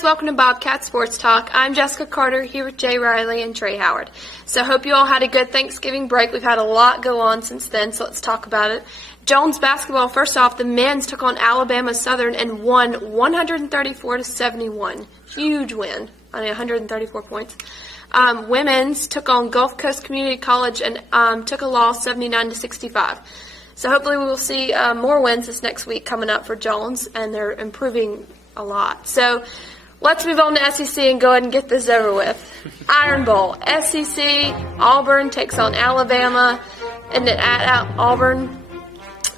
guys, welcome to Bobcat Sports Talk. I'm Jessica Carter here with Jay Riley and Trey Howard. So hope you all had a good Thanksgiving break. We've had a lot go on since then, so let's talk about it. Jones basketball, first off, the men's took on Alabama Southern and won 134-71. Huge win. 134 points. Women's took on Gulf Coast Community College and took a loss 79-65. So hopefully we will see more wins this next week coming up for Jones, and they're improving a lot. So let's move on to SEC and go ahead and get this over with. Iron Bowl. SEC, Auburn takes on Alabama, and at Auburn,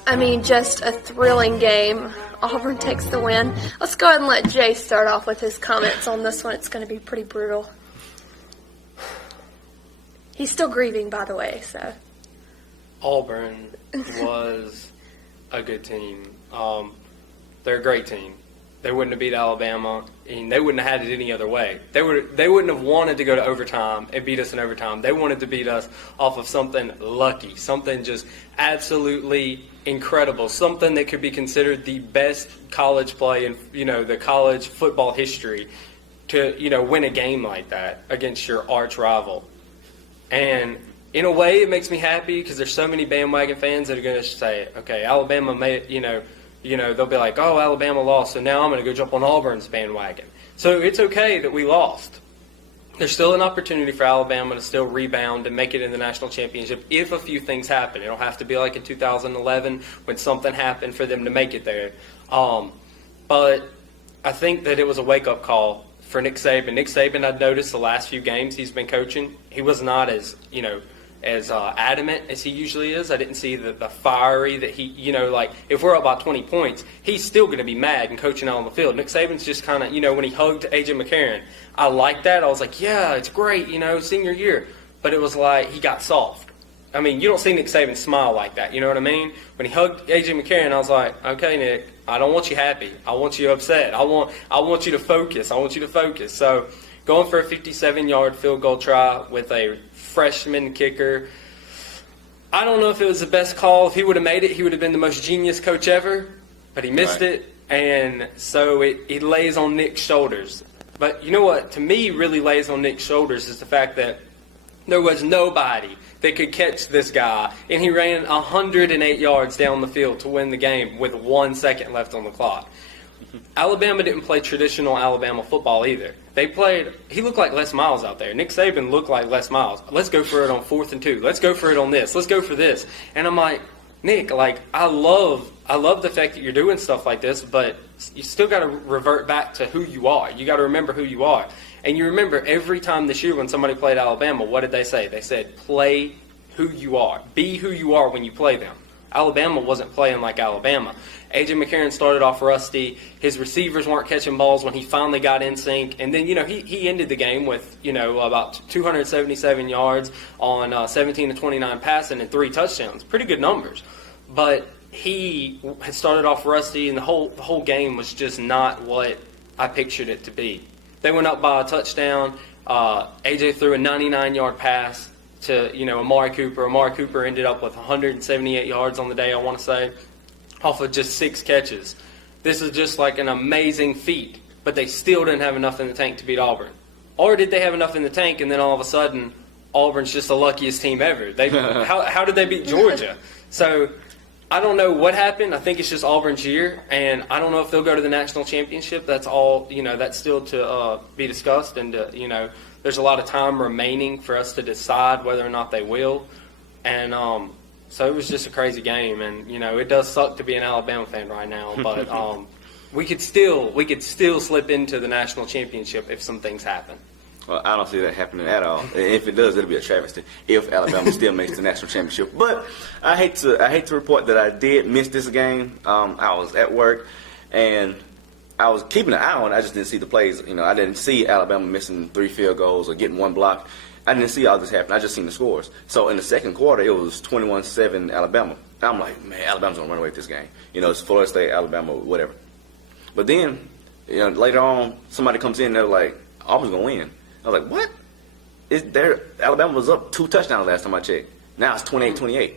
I mean, just a thrilling game. Auburn takes the win. Let's go ahead and let Jay start off with his comments on this one. It's going to be pretty brutal. He's still grieving, by the way, so. Auburn was a good team. They're a great team. They wouldn't have beat Alabama, and they wouldn't have had it any other way. They wouldn't have wanted to go to overtime and beat us in overtime. They wanted to beat us off of something lucky, something just absolutely incredible, something that could be considered the best college play in the college football history to win a game like that against your arch rival. And in a way, it makes me happy because there's so many bandwagon fans that are going to say, okay, Alabama may, they'll be like, oh, Alabama lost, so now I'm going to go jump on Auburn's bandwagon. So it's okay that we lost. There's still an opportunity for Alabama to still rebound and make it in the national championship if a few things happen. It'll have to be like in 2011 when something happened for them to make it there. But I think that it was a wake-up call for Nick Saban. Nick Saban, I've noticed the last few games he's been coaching, he was not as adamant as he usually is. I didn't see the fiery that he, if we're up by 20 points, he's still going to be mad and coaching out on the field. Nick Saban's just kind of, when he hugged A.J. McCarron, I liked that. I was like, yeah, it's great, senior year. But it was like he got soft. I mean, you don't see Nick Saban smile like that, you know what I mean? When he hugged A.J. McCarron, I was like, okay, Nick, I don't want you happy. I want you upset. I want you to focus. I want you to focus. So going for a 57-yard field goal try with a freshman kicker. I don't know if it was the best call. If he would have made it, he would have been the most genius coach ever, but he missed it, and so it lays on Nick's shoulders. But you know what, to me, really lays on Nick's shoulders is the fact that there was nobody that could catch this guy, and he ran 108 yards down the field to win the game with 1 second left on the clock. Alabama didn't play traditional Alabama football either. He looked like Les Miles out there. Nick Saban looked like Les Miles. Let's go for it on 4th and 2. Let's go for it on this. Let's go for this. And I'm like, Nick, I love the fact that you're doing stuff like this, but you still got to revert back to who you are. You got to remember who you are. And you remember every time this year when somebody played Alabama, what did they say? They said, play who you are. Be who you are when you play them. Alabama wasn't playing like Alabama. A.J. McCarron started off rusty. His receivers weren't catching balls when he finally got in sync. And then, he ended the game with, about 277 yards on 17 to 29 passing and 3 touchdowns. Pretty good numbers. But he had started off rusty, and the whole game was just not what I pictured it to be. They went up by a touchdown. A.J. threw a 99-yard pass to, Amari Cooper. Amari Cooper ended up with 178 yards on the day, I want to say, off of just 6 catches. This is just like an amazing feat, but they still didn't have enough in the tank to beat Auburn. Or did they have enough in the tank, and then all of a sudden, Auburn's just the luckiest team ever? How did they beat Georgia? So I don't know what happened. I think it's just Auburn's year, and I don't know if they'll go to the national championship. That's all, that's still to be discussed, and, there's a lot of time remaining for us to decide whether or not they will. And so it was just a crazy game, and it does suck to be an Alabama fan right now, but we could still slip into the national championship if some things happen. Well, I don't see that happening at all. If it does, it'll be a travesty if Alabama still makes the national championship. But I hate to report that I did miss this game. I was at work, and I was keeping an eye on it. I just didn't see the plays. I didn't see Alabama missing 3 field goals or getting 1 block. I didn't see all this happen. I just seen the scores. So in the second quarter, it was 21-7 Alabama. I'm like, man, Alabama's going to run away with this game. It's Florida State, Alabama, whatever. But then, later on, somebody comes in and they're like, Auburn's going to win. I was like, what? Alabama was up 2 touchdowns last time I checked. Now it's 28-28.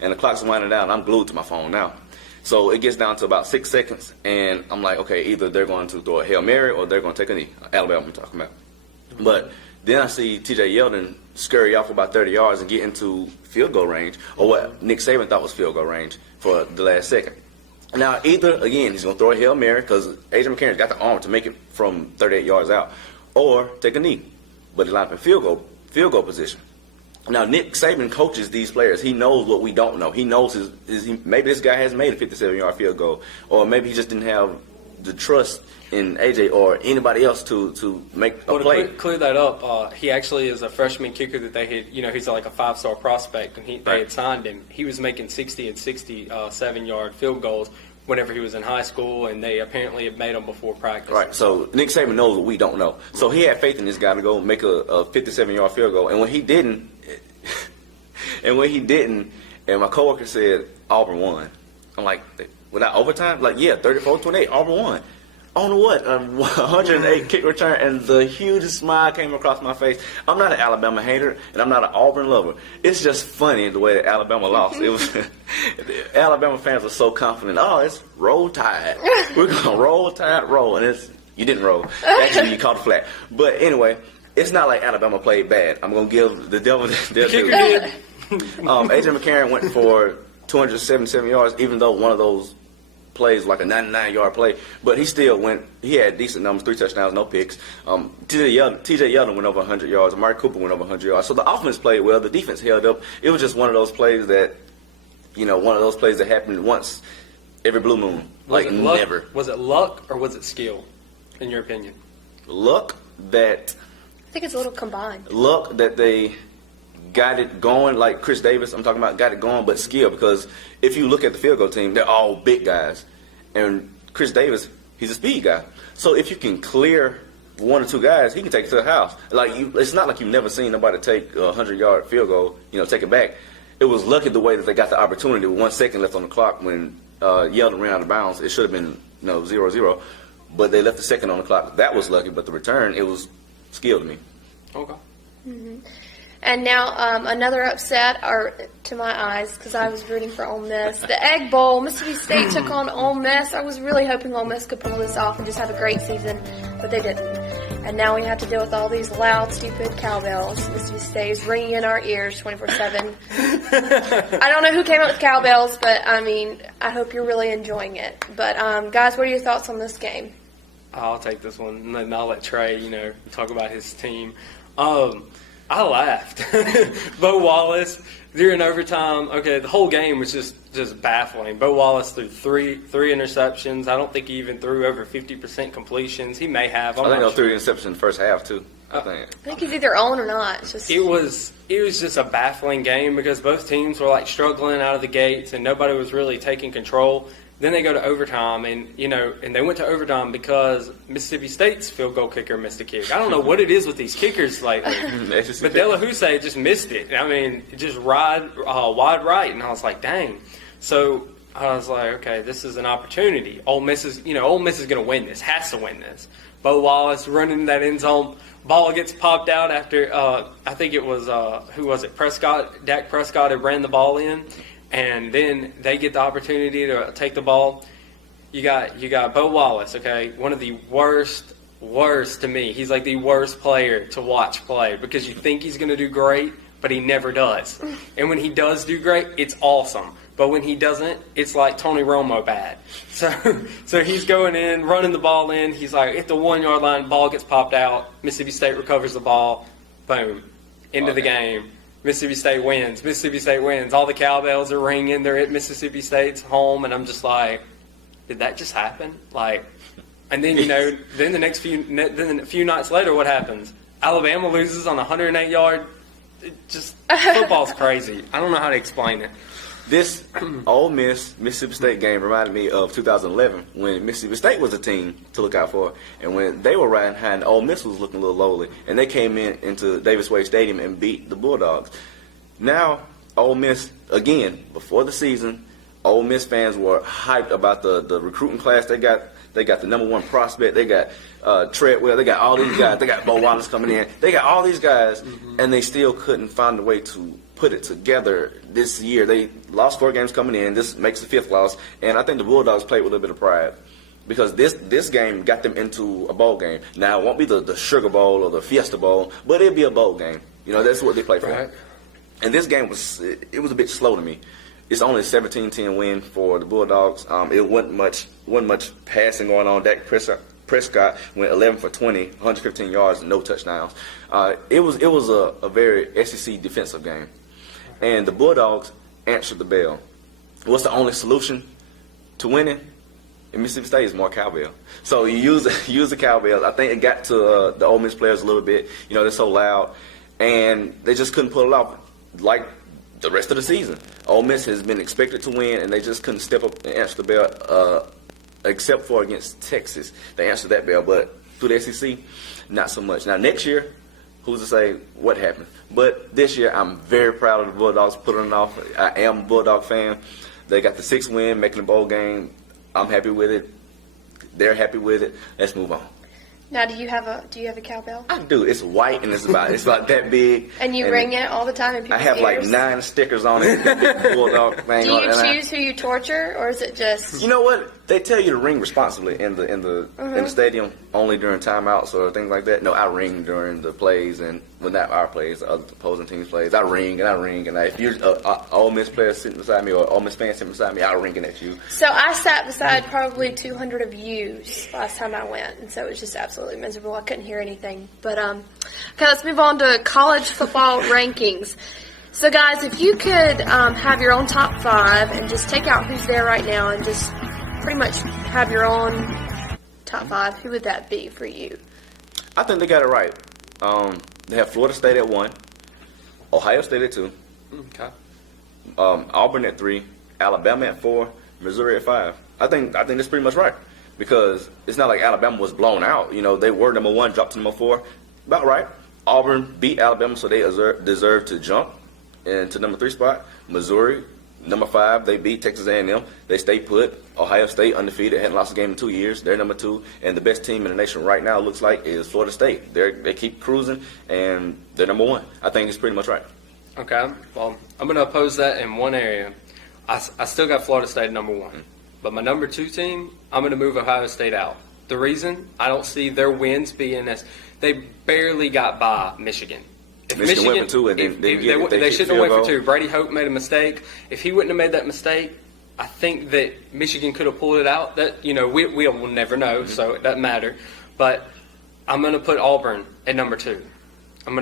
And the clock's winding down. I'm glued to my phone now. So it gets down to about 6 seconds, and I'm like, okay, either they're going to throw a Hail Mary or they're going to take a knee. Alabama, I'm talking about. But then I see T.J. Yeldon scurry off about 30 yards and get into field goal range, or what Nick Saban thought was field goal range for the last second. Now, either, again, he's going to throw a Hail Mary because A.J. McCarron's got the arm to make it from 38 yards out, or take a knee. But he lined up in field goal position. Now, Nick Saban coaches these players. He knows what we don't know. He knows maybe this guy hasn't made a 57-yard field goal, or maybe he just didn't have the trust in AJ or anybody else to make a play. To clear that up, he actually is a freshman kicker that they had, he's like a 5-star prospect, and they had signed him. He was making 60 and 67-yard field goals whenever he was in high school, and they apparently had made them before practice. Right, so Nick Saban knows what we don't know. So he had faith in this guy to go make a 57-yard field goal, and when he didn't, and my coworker said Auburn won. I'm like, without overtime? Like, yeah, 34-28, Auburn won. On what? A 108 kick return, and the hugest smile came across my face. I'm not an Alabama hater, and I'm not an Auburn lover. It's just funny the way that Alabama lost. It was Alabama fans were so confident. Oh, it's roll tide. We're gonna roll tide, roll, and you didn't roll. Actually, you caught a flat. But anyway, it's not like Alabama played bad. I'm gonna give the devil their Kicker did. A.J. McCarron went for 277 yards, even though one of those plays like a 99-yard play, but he had decent numbers, 3 touchdowns, no picks. T.J. Yeldon went over 100 yards. Amari Cooper went over 100 yards. So the offense played well. The defense held up. It was just one of those plays that, happened once every blue moon. Never. Was it luck or was it skill, in your opinion? Luck that I think it's a little combined. Luck that they got it going, like Chris Davis, I'm talking about, got it going, but skill, because if you look at the field goal team, they're all big guys. And Chris Davis, he's a speed guy. So if you can clear 1 or 2 guys, he can take it to the house. It's not like you've never seen nobody take a 100-yard field goal, take it back. It was lucky the way that they got the opportunity with 1 second left on the clock when Yeldon ran out of bounds. It should have been 0-0, but they left the second on the clock. That was lucky, but the return, it was skill to me. Okay. Mm-hmm. And now another upset, or to my eyes, because I was rooting for Ole Miss. The Egg Bowl, Mississippi State took on Ole Miss. I was really hoping Ole Miss could pull this off and just have a great season, but they didn't. And now we have to deal with all these loud, stupid cowbells. Mississippi State is ringing in our ears 24/7. I don't know who came up with cowbells, but, I hope you're really enjoying it. But, guys, what are your thoughts on this game? I'll take this one, and then I'll let Trey, talk about his team. I laughed. Bo Wallace during overtime. Okay, the whole game was just baffling. Bo Wallace threw three interceptions. I don't think he even threw over 50% completions. He may have. I think he threw interceptions in the first half too. I think he's either on or not. It was just a baffling game because both teams were struggling out of the gates and nobody was really taking control. Then they go to overtime, and they went to overtime because Mississippi State's field goal kicker missed a kick. I don't know what it is with these kickers lately, but De La Houssaye just missed it. Just wide right, and I was like, dang. So I was like, okay, this is an opportunity. Ole Miss is going to win this, has to win this. Bo Wallace running that end zone, ball gets popped out after I think it was who was it? Dak Prescott had ran the ball in. And then they get the opportunity to take the ball. You got Bo Wallace, okay, one of the worst to me. He's like the worst player to watch play because you think he's going to do great, but he never does. And when he does do great, it's awesome. But when he doesn't, it's like Tony Romo bad. So he's going in, running the ball in. He's like at the 1-yard line, ball gets popped out. Mississippi State recovers the ball. Boom, into the game. Mississippi State wins. All the cowbells are ringing. They're at Mississippi State's home, and I'm just like, did that just happen? And then then a few nights later, what happens? Alabama loses on a 108-yard. Football's crazy. I don't know how to explain it. This Ole Miss Mississippi State game reminded me of 2011 when Mississippi State was a team to look out for, and when they were riding high and Ole Miss was looking a little lowly, and they came into Davis Wade Stadium and beat the Bulldogs. Now Ole Miss, again, before the season, Ole Miss fans were hyped about the recruiting class they got. They got the number 1 prospect. They got Treadwell. They got all these guys. They got Bo Wallace coming in. They got all these guys, and they still couldn't find a way to put it together this year. They lost 4 games coming in. This makes the 5th loss, and I think the Bulldogs played with a little bit of pride because this game got them into a bowl game. Now it won't be the Sugar Bowl or the Fiesta Bowl, but it'll be a bowl game. That's what they play for. Right. And this game was a bit slow to me. It's only a 17-10 win for the Bulldogs. It wasn't much passing going on. Dak Prescott went 11 for 20, 115 yards, and no touchdowns. It was a very SEC defensive game, and the Bulldogs answered the bell. What's the only solution to winning in Mississippi State is more cowbell. So you use the cowbell. I think it got to the Ole Miss players a little bit. They're so loud, and they just couldn't pull it off like the rest of the season. Ole Miss has been expected to win, and they just couldn't step up and answer the bell, except for against Texas. They answered that bell, but through the SEC, not so much. Now, next year, who's to say what happened? But this year, I'm very proud of the Bulldogs putting it off. I am a Bulldog fan. They got the 6th win, making the bowl game. I'm happy with it. They're happy with it. Let's move on. Now, do you have a cowbell? I do. It's white and it's about that big. And you ring it all the time in people's I have ears? like 9 stickers on it. Bulldog thing. Do you choose who you torture, or is it just? You know what? They tell you to ring responsibly in the stadium, only during timeouts or things like that. No, I ring during the plays, and not our plays, the other opposing teams' plays. I ring. If you're an Ole Miss player sitting beside me or Ole Miss fan sitting beside me, I'm ringing at you. So I sat beside probably 200 of yous last time I went, and so it was just absolutely miserable. I couldn't hear anything. But okay, let's move on to college football rankings. So guys, if you could have your own top 5 and just take out who's there right now and just pretty much have your own top 5, who would that be for you? I think they got it right. They have Florida State at 1, Ohio State at 2, Okay. Auburn at 3, Alabama at 4, Missouri at 5. I think that's pretty much right because it's not like Alabama was blown out. They were number 1, dropped to number 4. About right. Auburn beat Alabama, so they deserve to jump into number 3 spot. Missouri, number 5, they beat Texas A&M. They stay put. Ohio State, undefeated, hadn't lost a game in 2 years. They're number 2. And the best team in the nation right now looks like is Florida State. They keep cruising, and they're number 1. I think it's pretty much right. Okay. Well, I'm going to oppose that in one area. I still got Florida State at number 1. But my number 2 team, I'm going to move Ohio State out. The reason, I don't see their wins being as they barely got by Michigan. If Michigan went for 2, and then they shouldn't have went for 2. Brady Hope made a mistake. If he wouldn't have made that mistake, I think that Michigan could have pulled it out. That we will never know, so it doesn't matter. But I'm going to put Auburn at number 2. I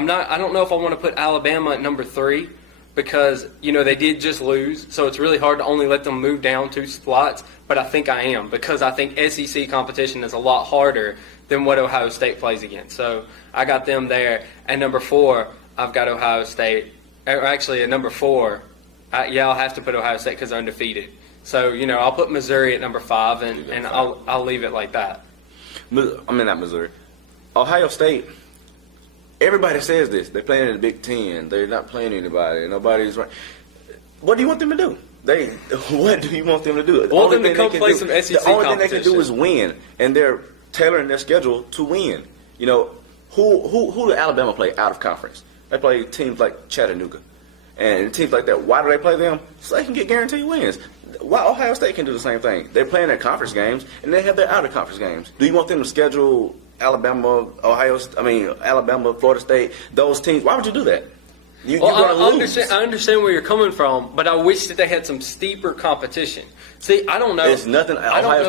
don't know if I want to put Alabama at number 3 because they did just lose, so it's really hard to only let them move down 2 spots. But I think I am because I think SEC competition is a lot harder than what Ohio State plays against. So I got them there. At number 4, I've got Ohio State. Or actually, at number 4, I'll have to put Ohio State because they're undefeated. So, I'll put Missouri at number 5, and I'll leave it like that. Not Missouri. Ohio State, everybody says this. They're playing in the Big Ten. They're not playing anybody. Nobody's right. What do you want them to do? What do you want them to do? I want them to come play some SEC competition. The only thing they can do is win, and they're tailoring their schedule to win. Who do Alabama play out of conference? They play teams like Chattanooga. And teams like that, why do they play them? So they can get guaranteed wins. Why Ohio State can do the same thing? They're playing their conference games, and they have their out-of-conference games. Do you want them to schedule Alabama, Florida State, those teams? Why would you do that? I understand where you're coming from, but I wish that they had some steeper competition. See, I don't know. There's nothing I don't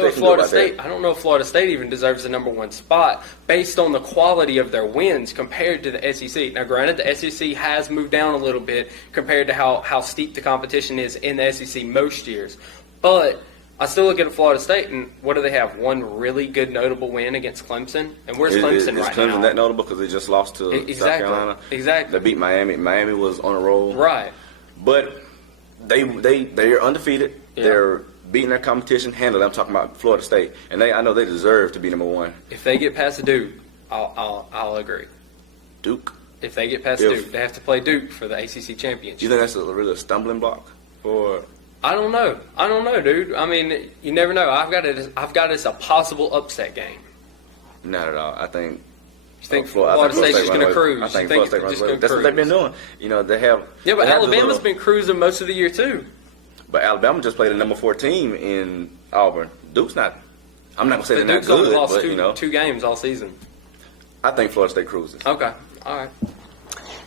know if Florida State even deserves the number 1 spot based on the quality of their wins compared to the SEC. Now, granted, the SEC has moved down a little bit compared to how steep the competition is in the SEC most years. But I still look at Florida State, and what do they have? One really good notable win against Clemson. And where's Clemson right now? Is Clemson that notable because they just lost to South Carolina? Exactly. They beat Miami. Miami was on a roll. Right. But they're undefeated. Yeah. They're beating their competition handily. I'm talking about Florida State, and I know they deserve to be number 1. If they get past Duke, I'll agree. Duke. If they get past Duke, they have to play Duke for the ACC championship. You think that's really a stumbling block for? I don't know, dude. I mean, you never know. I've got it as a possible upset game. Not at all. I think You think Florida Florida State's just State going to run away. cruise? I think You Florida State they're runs just away. gonna That's what they've been cruise? doing. They have. Yeah, but they have Alabama's this been cruising most of the year too. But Alabama just played a number 4 team in Auburn. Duke's not. I'm not gonna say But they're not Duke's only good, lost but two games all season. I think Florida State cruises. Okay, all right.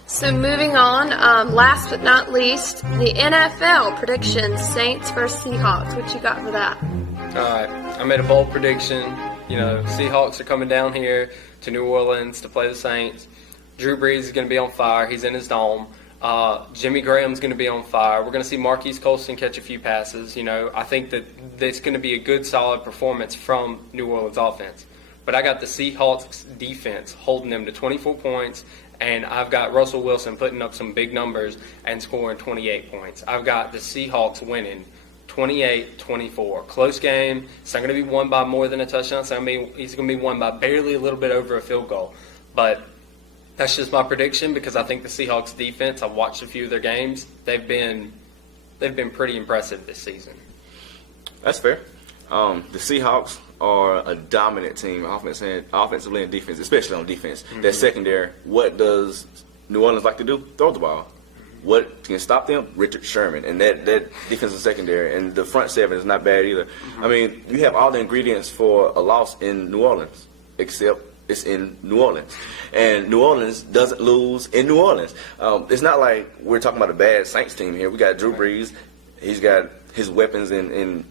So moving on, last but not least, the NFL predictions: Saints versus Seahawks. What you got for that? All right, I made a bold prediction. Seahawks are coming down here to New Orleans to play the Saints. Drew Brees is going to be on fire. He's in his dome. Jimmy Graham's going to be on fire. We're going to see Marquise Colston catch a few passes. I think that it's going to be a good, solid performance from New Orleans offense. But I got the Seahawks defense holding them to 24 points, and I've got Russell Wilson putting up some big numbers and scoring 28 points. I've got the Seahawks winning 28-24. Close game. It's not going to be won by more than a touchdown. He's going to be won by barely a little bit over a field goal. But that's just my prediction because I think the Seahawks defense, I've watched a few of their games, they've been pretty impressive this season. That's fair. The Seahawks are a dominant team, offensively and defense, especially on defense. Mm-hmm. Their secondary, what does New Orleans like to do? Throw the ball. What can stop them? Richard Sherman. And that defensive secondary. And the front seven is not bad either. Mm-hmm. I mean, you have all the ingredients for a loss in New Orleans, except it's in New Orleans. And New Orleans doesn't lose in New Orleans. It's not like we're talking about a bad Saints team here. We got Drew Brees. He's got his weapons in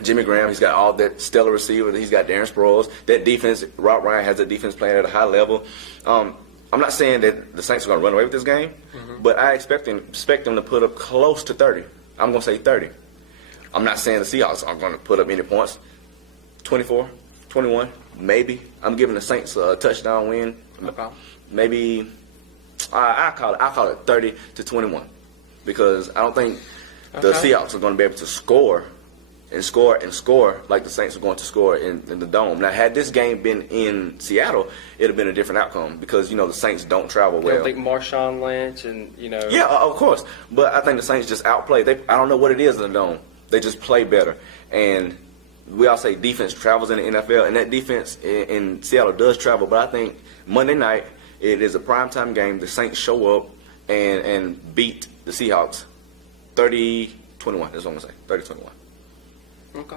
Jimmy Graham. He's got all that stellar receiver. He's got Darren Sproles. That defense, Rob Ryan has that defense playing at a high level. I'm not saying that the Saints are going to run away with this game, but I expect them to put up close to 30. I'm going to say 30. I'm not saying the Seahawks are going to put up any points. 24, 21, maybe. I'm giving the Saints a touchdown win. Okay. Maybe I call it 30-21 because I don't think the Seahawks are going to be able to score like the Saints are going to score in the Dome. Now, had this game been in Seattle, it would have been a different outcome because, the Saints don't travel well. You don't think Marshawn Lynch and, Yeah, of course. But I think the Saints just outplay. I don't know what it is in the Dome. They just play better. And we all say defense travels in the NFL, and that defense in Seattle does travel. But I think Monday night, it is a primetime game. The Saints show up and beat the Seahawks 30-21. That's what I'm going to say, 30-21. Okay.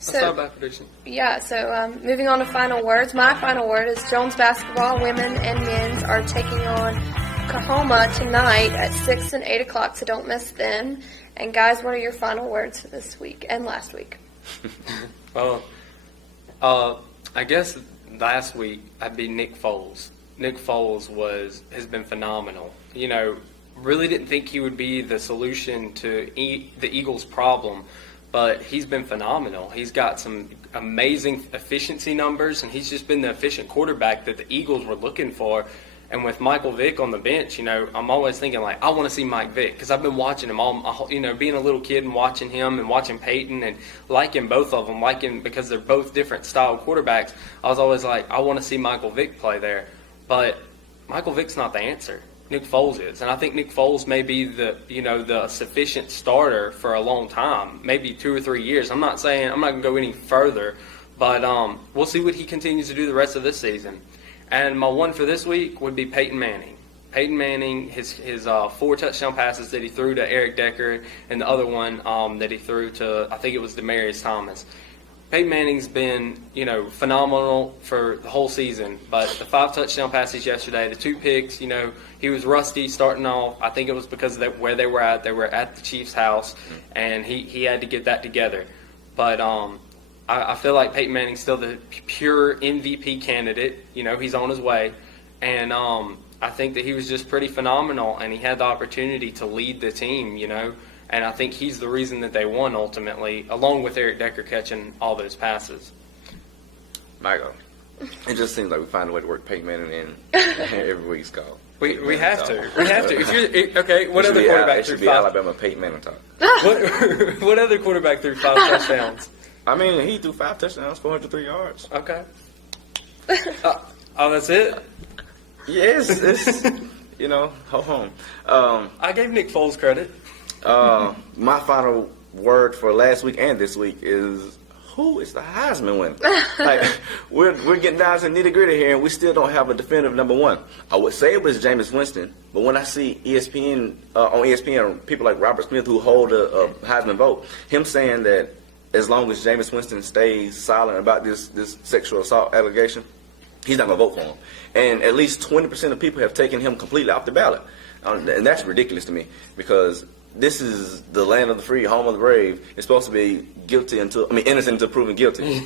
That's not a bad prediction. Yeah, so moving on to final words. My final word is Jones basketball, women and men's, are taking on Oklahoma tonight at 6 and 8 o'clock, so don't miss them. And guys, what are your final words for this week and last week? Well, I guess last week I'd be Nick Foles. Nick Foles has been phenomenal. Really didn't think he would be the solution to the Eagles' problem. But he's been phenomenal. He's got some amazing efficiency numbers, and he's just been the efficient quarterback that the Eagles were looking for. And with Michael Vick on the bench, I'm always thinking, I want to see Mike Vick because I've been watching him all, being a little kid and watching him and watching Peyton and liking both of them, because they're both different style quarterbacks. I was always like, I want to see Michael Vick play there. But Michael Vick's not the answer. Nick Foles is, and I think Nick Foles may be the sufficient starter for a long time, maybe 2 or 3 years. I'm not going to go any further, but we'll see what he continues to do the rest of this season. And my one for this week would be Peyton Manning. Peyton Manning, his 4 touchdown passes that he threw to Eric Decker, and the other one that he threw to, I think it was Demaryius Thomas. Peyton Manning's been, phenomenal for the whole season, but the 5 touchdown passes yesterday, the 2 picks, he was rusty starting off. I think it was because of where they were at. They were at the Chiefs' house, and he had to get that together. But I feel like Peyton Manning's still the pure MVP candidate. He's on his way, and I think that he was just pretty phenomenal, and he had the opportunity to lead the team, And I think he's the reason that they won ultimately, along with Eric Decker catching all those passes. Michael, it just seems like we find a way to work Peyton Manning in every week's call. We have to. We have to. What other quarterback it threw should be 5? Alabama Peyton Manning talk. What other quarterback threw 5 touchdowns? I mean, he threw 5 touchdowns, 403 yards. Okay. That's it? Yes, it's ho home. I gave Nick Foles credit. My final word for last week and this week is who is the Heisman winner? Like, we're getting down to the nitty gritty here, and we still don't have a definitive number one. I would say it was Jameis Winston, but when I see ESPN on ESPN, people like Robert Smith who hold a Heisman vote, him saying that as long as Jameis Winston stays silent about this sexual assault allegation, he's not going to vote for him. And at least 20% of people have taken him completely off the ballot. And that's ridiculous to me, because this is the land of the free, home of the brave. It's supposed to be innocent until proven guilty.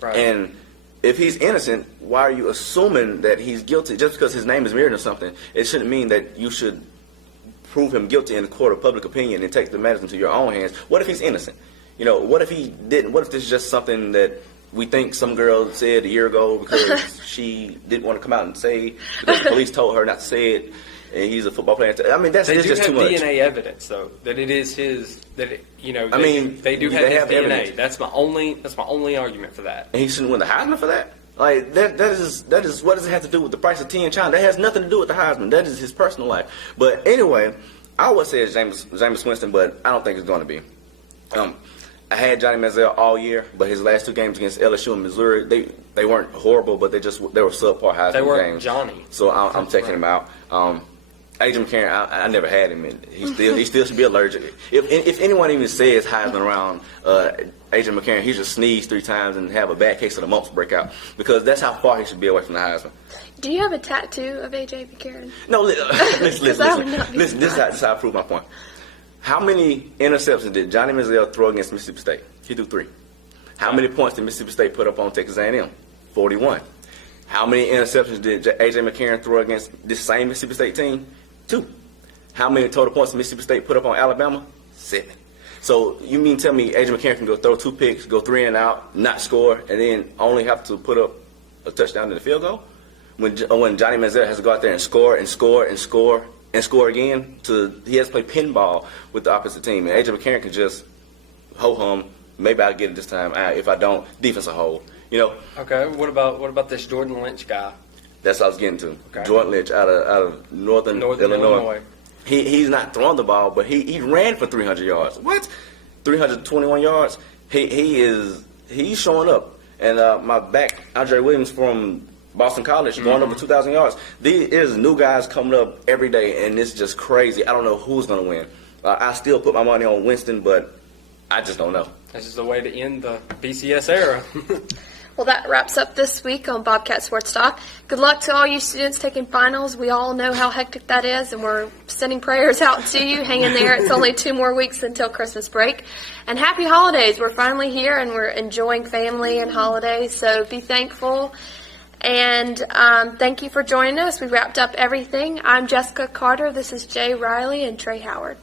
Right. And if he's innocent, why are you assuming that he's guilty? Just because his name is mirrored or something, it shouldn't mean that you should prove him guilty in the court of public opinion and take the matters into your own hands. What if he's innocent? What if he didn't? What if this is just something that we think some girl said a year ago because she didn't want to come out and say, because the police told her not to say it, and he's a football player? I mean, that's just too much. They do have DNA evidence, though, that it is his. They do have his DNA. Evidence. That's my only argument for that. And he shouldn't win the Heisman for that. Like that is what does it have to do with the price of tea in China? That has nothing to do with the Heisman. That is his personal life. But anyway, I would say it's Jameis Winston, but I don't think it's going to be. I had Johnny Manziel all year, but his last two games against LSU and Missouri, they weren't horrible, but they were subpar Heisman games. They weren't Johnny. So I'm taking him out. AJ McCarron, I never had him, and he still should be allergic. If anyone even says Heisman around AJ McCarron, he should sneeze 3 times and have a bad case of the mumps break out, because that's how far he should be away from the Heisman. Do you have a tattoo of AJ McCarron? No, listen. This is how I prove my point. How many interceptions did Johnny Manziel throw against Mississippi State? He threw 3. How many points did Mississippi State put up on Texas A&M? 41. How many interceptions did A.J. McCarron throw against this same Mississippi State team? 2. How many total points did Mississippi State put up on Alabama? 7. So you mean tell me A.J. McCarron can go throw 2 picks, go 3 and out, not score, and then only have to put up a touchdown in the field goal? When Johnny Manziel has to go out there and score and score and score and score again, he has to play pinball with the opposite team. And A.J. McCarron can just ho-hum, maybe I'll get it this time. If I don't, defense will hold. Okay, what about this Jordan Lynch guy? That's what I was getting to. Okay. Jordan Lynch out of Northern Illinois. He's not throwing the ball, but he ran for 300 yards. What? 321 yards? He's showing up. And my back, Andre Williams from Boston College, going over 2,000 yards. There's new guys coming up every day, and it's just crazy. I don't know who's going to win. I still put my money on Winston, but I just don't know. This is the way to end the BCS era. Well, that wraps up this week on Bobcat Sports Talk. Good luck to all you students taking finals. We all know how hectic that is, and we're sending prayers out to you. Hang in there. It's only 2 more weeks until Christmas break. And happy holidays. We're finally here, and we're enjoying family and holidays, so be thankful. And thank you for joining us. We wrapped up everything. I'm Jessica Carter. This is Jay Riley and Trey Howard.